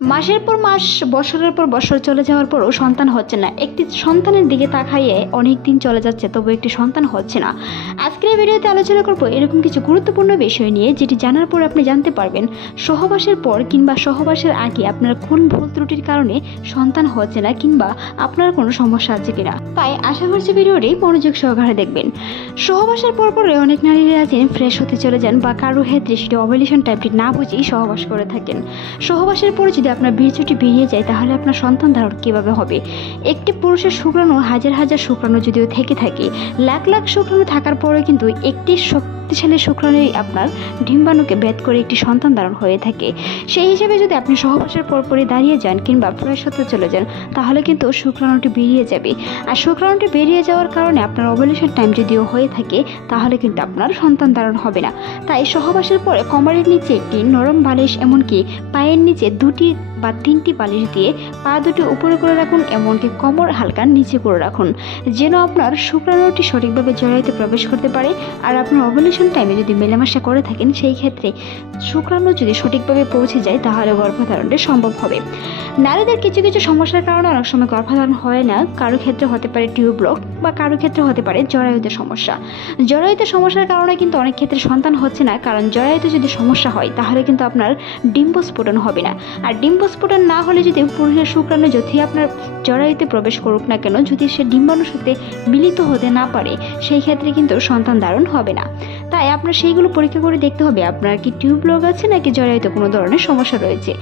মাসের পর মাস, বছরের পর বছর চলে যাওয়ার পরও সন্তান হচ্ছে না। একটি সন্তানের দিকে তাকাইয়ে অনেক দিন চলে যাচ্ছে, তবু একটি সন্তান হচ্ছে না। আজকের এই ভিডিওতে আলোচনা করব এরকম কিছু গুরুত্বপূর্ণ বিষয় নিয়ে, যেটি জানার পর আপনি জানতে পারবেন সহবাসের পর কিংবা সহবাসের আগে আপনার কোন ভুল ত্রুটির কারণে সন্তান হচ্ছে না, কিংবা আপনার কোনো সমস্যা আছে কিনা। তাই আশা করছি ভিডিওটি মনোযোগ সহকারে দেখবেন। সহবাসের পর পরে অনেক নারীরা আছেন ফ্রেশ হতে চলে যান, বা কারো ক্ষেত্রে সেটি ওভুলেশন টাইমটি না বুঝেই সহবাস করে থাকেন। সহবাসের পরে যদি আপনার বীর্যটি বেরিয়ে যায়, তাহলে আপনার সন্তান ধারণ কিভাবে হবে? একটি পুরুষের শুক্রাণু হাজার হাজার শুক্রাণু যদিও থেকে থাকে, লাখ লাখ শুক্রাণু থাকার পরে কিন্তু একটি শক্তিশালী শুক্রাণুই আপনার ডিম্বাণুকে ভেদ করে একটি সন্তান ধারণ হয়ে থাকে। সেই হিসেবে যদি আপনি সহবাসের পরপরই দাঁড়িয়ে যান কিংবা ফ্রেশ হতে চলে যান, তাহলে কিন্তু শুক্রাণুটি বেরিয়ে যাবে। আর শুক্রাণুটি বেরিয়ে যাওয়ার কারণে আপনার ওভুলেশন টাইম যদিও হয়ে থাকে, তাহলে কিন্তু আপনার সন্তান ধারণ হবে না। তাই সহবাসের পরে কোমরের নিচে একটি নরম বালিশ, এমনকি পায়ের নিচে 2টি বা 3টি বালিশ দিয়ে পা দুটি উপরে করে রাখুন, এমনকি কোমর হালকা নিচে করে রাখুন, যেন আপনার শুক্রাণুটি সঠিকভাবে জরায়ুতে প্রবেশ করতে পারে। আর আপনার ওভুলেশন টাইমে যদি মেলামেশা করে থাকেন, সেই ক্ষেত্রে শুক্রাণু যদি সঠিকভাবে পৌঁছে যায়, তাহলে গর্ভধারণটা সম্ভব হবে। নারীদের কিছু কিছু সমস্যার কারণে অনেক সময় গর্ভধারণ হয় না। কারো ক্ষেত্রে হতে পারে টিউব ব্লক, বা কারো ক্ষেত্রে হতে পারে জরায়ুতে সমস্যা। জরায়ুতে সমস্যার কারণে কিন্তু অনেক ক্ষেত্রে সন্তান হচ্ছে না, কারণ জরায়ুতে যদি সমস্যা হয়, তাহলে কিন্তু আপনার ডিম্বস্ফোটন হবে না। আর ডিম্বস্ফোটন না হলে যদি পুরুষের শুক্রাণু যতই আপনার জরায়ুতে প্রবেশ করুক না কেন, যদি সে ডিম্বাণুর সাথে মিলিত হতে না পারে, সেই ক্ষেত্রে কিন্তু সন্তান ধারণ হবে না। তাই আপনার সেইগুলো পরীক্ষা করে দেখতে হবে আপনার কি টিউব ব্লক আছে নাকি জরায়ুতে কোনো ধরনের সমস্যা রয়েছে।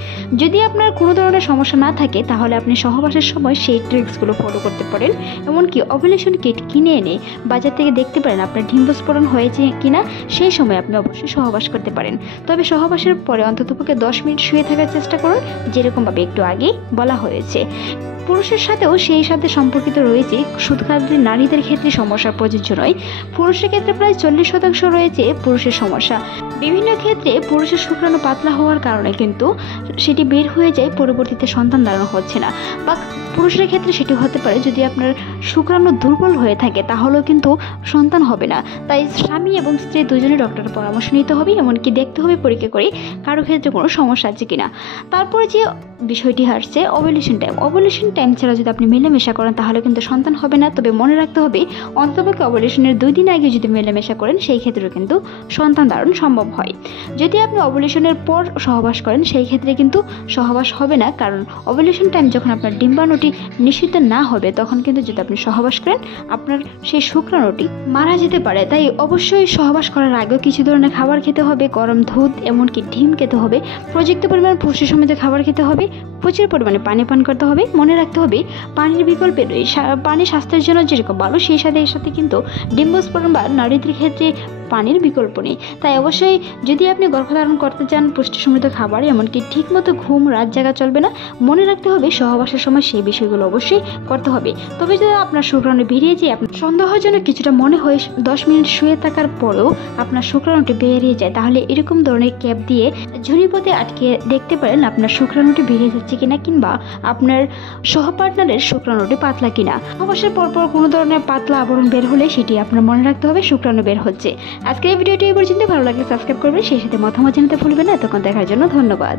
যদি আপনার কোনো ধরনের সমস্যা না থাকে, তাহলে আপনি সহবাসের সময় সেই ট্রিক্সগুলো ফলো করতে পারেন। এমনকি ওভুলেশন কিট কিনে এনে বাজার থেকে দেখতে পারেন আপনার ডিম্বস্ফোটন হয়েছে কিনা। সেই সময় আপনি অবশ্যই সহবাস করতে পারেন। তবে সহবাসের পরে অন্ততপক্ষে 10 মিনিট শুয়ে থাকার চেষ্টা করুন, যেরকমভাবে একটু আগে বলা হয়েছে। পুরুষের সাথেও সেই সাথে সম্পর্কিত রয়েছে। শুধুমাত্র নারীদের ক্ষেত্রে সমস্যা প্রযোজ্য নয়, পুরুষের ক্ষেত্রে প্রায় 40% রয়েছে পুরুষের সমস্যা। বিভিন্ন ক্ষেত্রে পুরুষের শুক্রাণু পাতলা হওয়ার কারণে কিন্তু সেটি বের হয়ে যায়, পরবর্তীতে সন্তান ধারণ হচ্ছে না। বা পুরুষের ক্ষেত্রে সেটি হতে পারে যদি আপনার শুক্রাণু দুর্বল হয়ে থাকে, তাহলেও কিন্তু সন্তান হবে না। তাই স্বামী এবং স্ত্রী দুজনে ডক্টরের পরামর্শ নিতে হবে, এমনকি দেখতে হবে পরীক্ষা করে কারো ক্ষেত্রে কোনো সমস্যা আছে কিনা। তারপরে যে বিষয়টি আসছে ওভুলেশন টাইম। ওভুলেশন টাইম ছাড়া যদি আপনি মেলামেশা করেন, তাহলে কিন্তু সন্তান হবে না। তবে মনে রাখতে হবে অন্ততপক্ষে ওভুলেশনের 2 দিন আগে যদি মেলামেশা করেন, সেই ক্ষেত্রেও কিন্তু সন্তান ধারণ সম্ভব হয়। যদি আপনি ওভুলেশনের পর সহবাস করেন, সেই ক্ষেত্রে কিন্তু সহবাস হবে না, কারণ ওভুলেশন টাইম যখন আপনার ডিম্বাণুটি নিষিদ্ধ না হবে, তখন কিন্তু যদি আপনি সহবাস করেন, আপনার সেই শুক্রাণুটি মারা যেতে পারে। তাই অবশ্যই সহবাস করার আগেও কিছু ধরনের খাবার খেতে হবে, গরম দুধ এমনকি ডিম খেতে হবে, পর্যাপ্ত পরিমাণ পুষ্টি সমৃদ্ধ খাবার খেতে হবে, প্রচুর পরিমাণে পানি পান করতে হবে। মনে রাখতে হবে পানির বিকল্পে পানি স্বাস্থ্যের জন্য যেরকম ভালো, সেই সাথে কিন্তু ডিম্বস্ফোটন বা নারীদের ক্ষেত্রে পানির বিকল্প নেই। তাই অবশ্যই যদি আপনি গর্ভধারণ করতে চান, পুষ্টি সমৃদ্ধ খাবার এমনকি ঠিকমতো ঘুম, রাত জাগা চলবে না। মনে রাখতে হবে সহবাসের সময় সেই বিষয়গুলো অবশ্যই করতে হবে। তবে যদি আপনার শুক্রাণু বেরিয়ে যায়, আপনার সন্দেহজনক কিছুটা মনে হয় 10 মিনিট শুয়ে থাকার পরেও আপনার শুক্রাণুটি বেরিয়ে যায়, তাহলে এরকম ধরনের ক্যাপ দিয়ে ঝুড়িপথে আটকে দেখতে পারেন আপনার শুক্রাণুটি বেরিয়ে যাচ্ছে কিনা, কিংবা আপনার সহপার্টনারের শুক্রাণুটি পাতলা কিনা। সহবাসের পরপর কোনো ধরনের পাতলা আবরণ বের হলে সেটি আপনার মনে রাখতে হবে শুক্রাণু বের হচ্ছে। আজকের এই ভিডিওটি এই পর্যন্ত। ভালো লাগলে সাবস্ক্রাইব করবেন, সেই সাথে মতামত জানাতে ভুলবেন না। এতক্ষণ দেখার জন্য ধন্যবাদ।